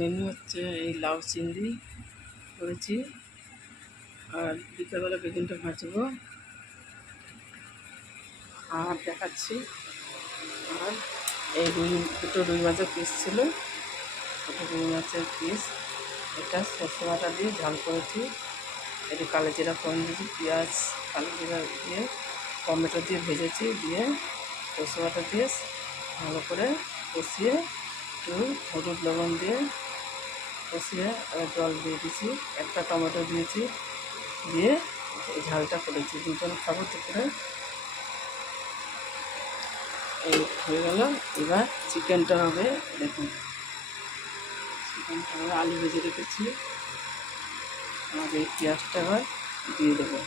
Menu হচ্ছে এই লাউ চিংড়ি করেছি, আর বিকালবেলা বেগুনটা ভাজবো আর দেখাচ্ছি। আর এই দুটো রুই মাছের পিস ছিল, দুটো রুই মাছের পিস, এটা সরষে বাটা দিয়ে ঝাল করেছি। একটু কালো জিরা ফোড়ন দিয়েছি, পেঁয়াজ কালো জিরা দিয়ে টমেটো দিয়ে ভেজেছি, দিয়ে সরষে বাটা দিয়ে ভালো করে কষিয়ে একটু হলুদ লবণ দিয়ে কষিয়ে জল দিয়ে দিয়েছি, একটা টমেটো দিয়েছি, দিয়ে এই ঝালটা করেছি। দুজন খাবো দুপুরে। এই হয়ে গেল। এবার চিকেনটা হবে, দেখুন চিকেনটা হবে, আলু ভেজে রেখেছি, আর এই পেঁয়াজটা এবার দিয়ে দেবো।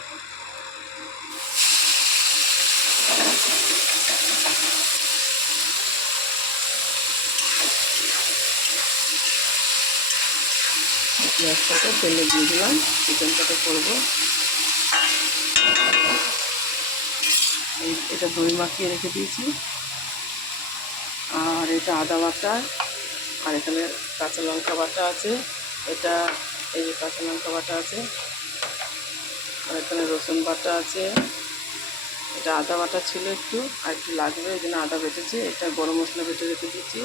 পেঁয়াজটাকে তেলে দিয়ে দিলাম, চিকেনটাকে করবো। এটা দই মাখিয়ে রেখে দিয়েছি, আর এটা আদা বাটা, আর এখানে কাঁচা লঙ্কা বাটা আছে, এটা এই যে কাঁচা লঙ্কা বাটা আছে, আর এখানে রসুন বাটা আছে, এটা আদা বাটা ছিল একটু, আর একটু লাগবে এই জন্য আদা বেটেছি, এটা গরম মশলা বেটে রেখে দিয়েছি,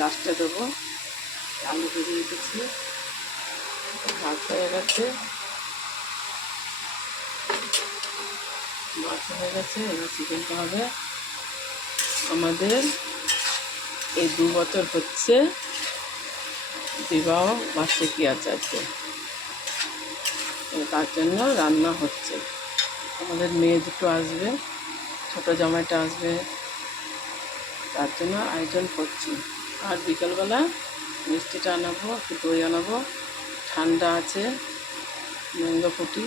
লাস্টে দেবো। আলু ভেজে রেখেছি, ভাত হয়ে গেছে, মাছ হয়ে গেছে। এবার চিকেনটা হবে। আমাদের এই 2 বছর হচ্ছে বিবাহ বার্ষিকী আছে আজকে, তার জন্য রান্না হচ্ছে। আমাদের মেয়ে দুটো আসবে, ছোটো জামাইটা আসবে, তার জন্য আয়োজন করছি। আর বিকালবেলা মিষ্টিটা আনাবো, একটু দই আনাবো, ঠান্ডা আছে, ম্যাঙ্গো ফুটি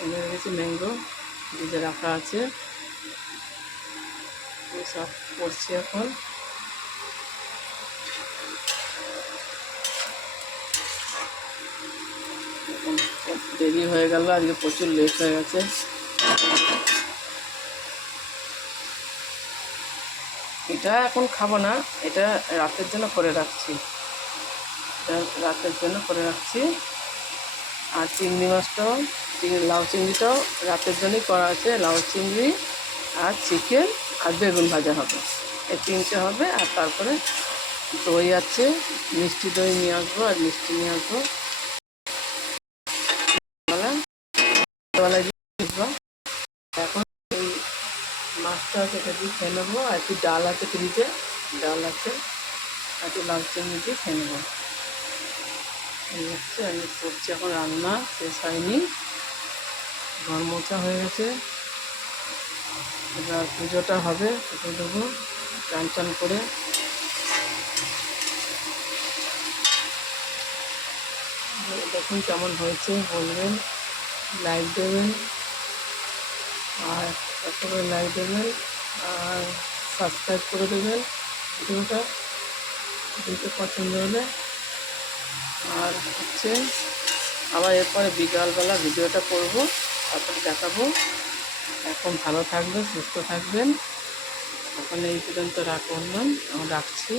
এনে রেখেছি, ম্যাঙ্গো ভিজে রাখা আছে, সব করছি এখন। দেরি হয়ে গেল, আজকে প্রচুর লেট হয়ে গেছে। এটা এখন খাবো না, এটা রাতের জন্য করে রাখছি, রাতের জন্য করে রাখছি। আর চিংড়ি মাছটাও, লাউ চিংড়িটাও রাতের জন্যই করা আছে। লাউ চিংড়ি আর চিকেন আর বেগুন ভাজা হবে, এই 3টে হবে। আর তারপরে দই আছে, মিষ্টি দই নিয়ে আসবো, আর মিষ্টি নিয়ে আসবো। এখন এই মাছটা সেটা দিয়ে খেয়ে নেবো, আর একটু ডাল আছে ফ্রিজে, ডাল আছে, আর একটু লাউ চিংড়ি দিয়ে খেয়ে নেবো। এই হচ্ছে আমি করছি এখন, রান্না শেষ হয়নি, ঘর মোছা হয়ে গেছে। এবার পুজোটা হবে, পুজো দেবো চান চান করে। দেখুন কেমন হয়েছে বলবেন, লাইক দেবেন, আর তারপরে লাইক দেবেন, আর সাবস্ক্রাইব করে দেবেন ভিডিওটা পছন্দ হলে। আর হচ্ছে আবার এরপরে বিকালবেলা ভিডিওটা করব, তারপরে দেখাবো। এখন ভালো থাকবেন, সুস্থ থাকবেন। এখন এই পর্যন্ত রাখলাম, রাখছি।